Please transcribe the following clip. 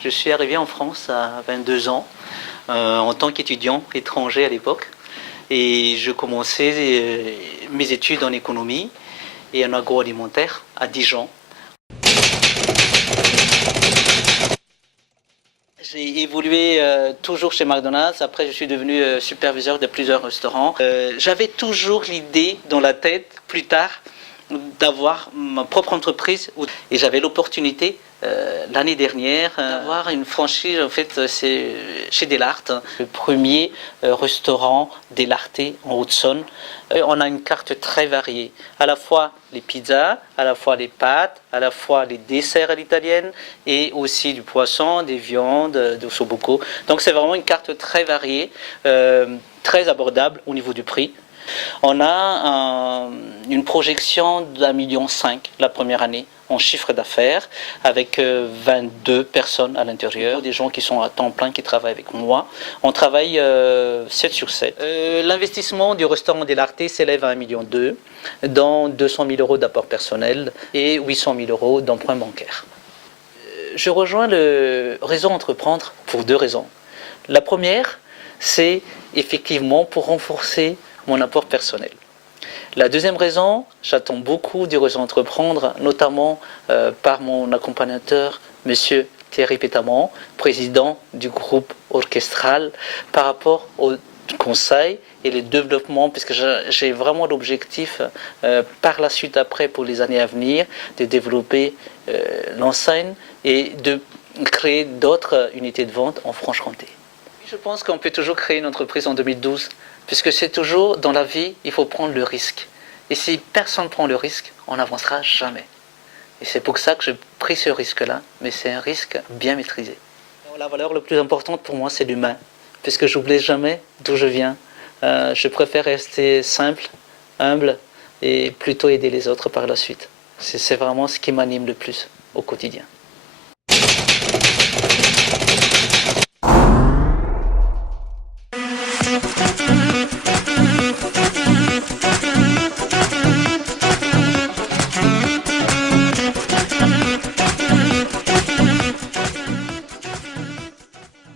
Je suis arrivé en France à 22 ans, en tant qu'étudiant étranger à l'époque. Et je commençais mes études en économie et en agroalimentaire à Dijon. J'ai évolué toujours chez McDonald's. Après, je suis devenu superviseur de plusieurs restaurants. J'avais toujours l'idée dans la tête, plus tard, d'avoir ma propre entreprise. Et j'avais l'opportunité l'année dernière d'avoir une franchise en fait, c'est chez Delarte, le premier restaurant Delarté en Haute-Saône. On a une carte très variée, à la fois les pizzas, à la fois les pâtes, à la fois les desserts à l'italienne et aussi du poisson, des viandes, de ossobuco. Donc c'est vraiment une carte très variée, très abordable au niveau du prix. On a une projection d'1,5 million la première année en chiffre d'affaires avec 22 personnes à l'intérieur, des gens qui sont à temps plein qui travaillent avec moi. On travaille 7 sur 7. L'investissement du restaurant Delarté s'élève à 1,2 million, dont 200 000 euros d'apport personnel et 800 000 euros d'emprunt bancaire. Je rejoins le réseau Entreprendre pour 2 raisons. La première, c'est effectivement pour renforcer mon apport personnel. La deuxième raison, j'attends beaucoup du réseau Entreprendre, notamment par mon accompagnateur, monsieur Thierry Pétamant, président du groupe orchestral, par rapport au conseil et le développement, puisque j'ai vraiment l'objectif par la suite après pour les années à venir de développer l'enseigne et de créer d'autres unités de vente en Franche-Comté. Je pense qu'on peut toujours créer une entreprise en 2012, puisque c'est toujours dans la vie, il faut prendre le risque. Et si personne ne prend le risque, on n'avancera jamais. Et c'est pour ça que j'ai pris ce risque-là, mais c'est un risque bien maîtrisé. La valeur la plus importante pour moi, c'est l'humain, puisque je n'oublie jamais d'où je viens. Je préfère rester simple, humble, et plutôt aider les autres par la suite. C'est vraiment ce qui m'anime le plus au quotidien.